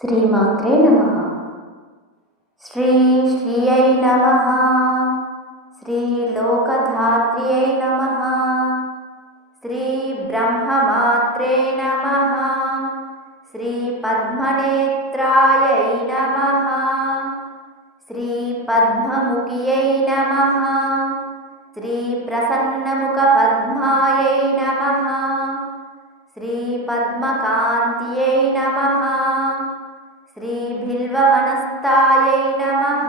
శ్రీమాత్రే నమః. శ్రీ శ్రీయై నమః. శ్రీ లోకధాత్ర్యై నమః. శ్రీ బ్రహ్మమాత్రే నమః. శ్రీ పద్మనేత్రాయై నమః. శ్రీ పద్మముఖ్యై నమః. శ్రీ ప్రసన్నముఖ పద్మాయై నమః. శ్రీ పద్మకాంత్యై నమః. శ్రీ బిల్వవనస్థాయై నమః.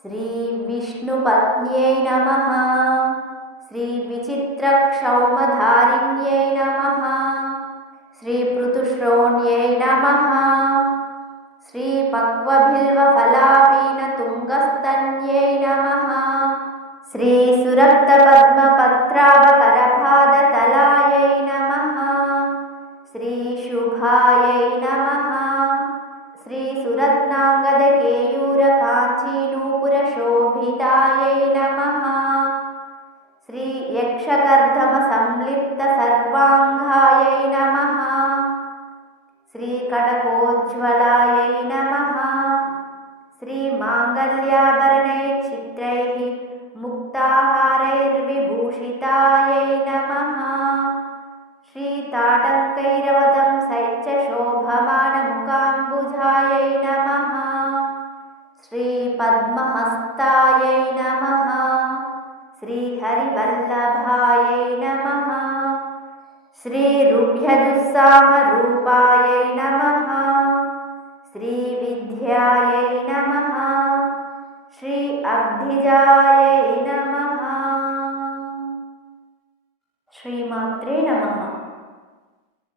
శ్రీ విష్ణుపత్న్యై నమః. శ్రీ విచిత్రక్షౌమధారిణ్యై నమః. శ్రీ పృథుశ్రోణ్యై నమః. శ్రీ పక్వబిల్వఫలాపీనతుంగస్తన్యై నమః. శ్రీ సురక్తపద్మపత్రాభకరపాదతలాయై నమః. శ్రీ శుభాయై నమః. శ్రీ సురత్నాంగదకేయూరకాంచీనూపురశోభితాయై నమః. శ్రీ యక్షకర్ధమసంలిప్తసర్వాంగాయై నమః. శ్రీ కటకోజ్వలాయై నమః. శ్రీ మాంగళ్యాభరణైః ముక్తాహారైర్విభూషితాయై నమః. శ్రీ తాటంకైరవతం శోభమానముఖాంబుజాయై నమః. శ్రీ పద్మహస్తాయై నమః. శ్రీ హరివల్లభాయై నమః. శ్రీ రుభ్యజుస్సామరూపాయై నమః. శ్రీ విద్యాయై నమః. శ్రీ అబ్ధిజాయై నమః. శ్రీమాత్రే నమః.